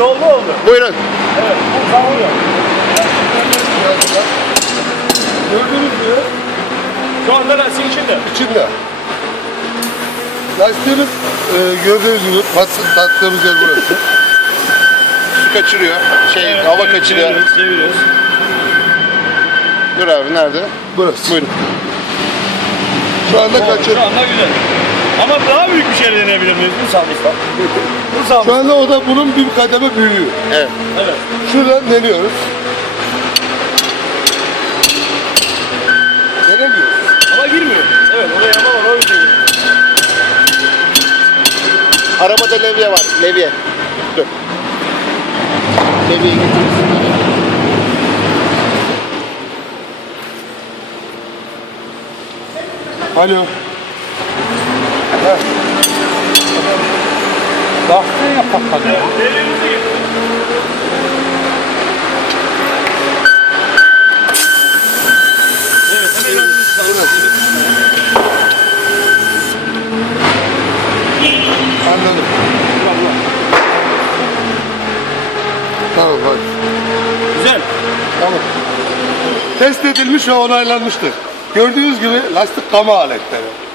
Oldu? Buyurun. Evet. Bu kavuruyor. Gördünüz mü? Şu anda lastiğin içinde. İçinde. Lastiğimiz e, gördüğünüz gibi tat- taktığımız yer burası. Su kaçırıyor. Şey hava evet, kaçırıyor. Çeviriyoruz, çeviriyoruz. Dur abi nerede? Burası. Buyurun. Şu anda kaçır. Şu anda güzel. Ama daha büyük bir şey deneyebilir miyiz? Bu sandıkta. Bu sandık. Şu anda o da bunun bir kademe büyüğü. Evet. Evet. Şuradan deniyoruz. Denemiyoruz. Ama girmiyor. Evet oraya yama var. O yüzden. Arabada levye var. Levye. Dur. Levyeyi getirirsin. Alo. Evet hemen önünüz Anladım. Tamam hadi. Güzel. Tamam. Test edilmiş ve onaylanmıştır. Gördüğünüz gibi lastik kama aletleri.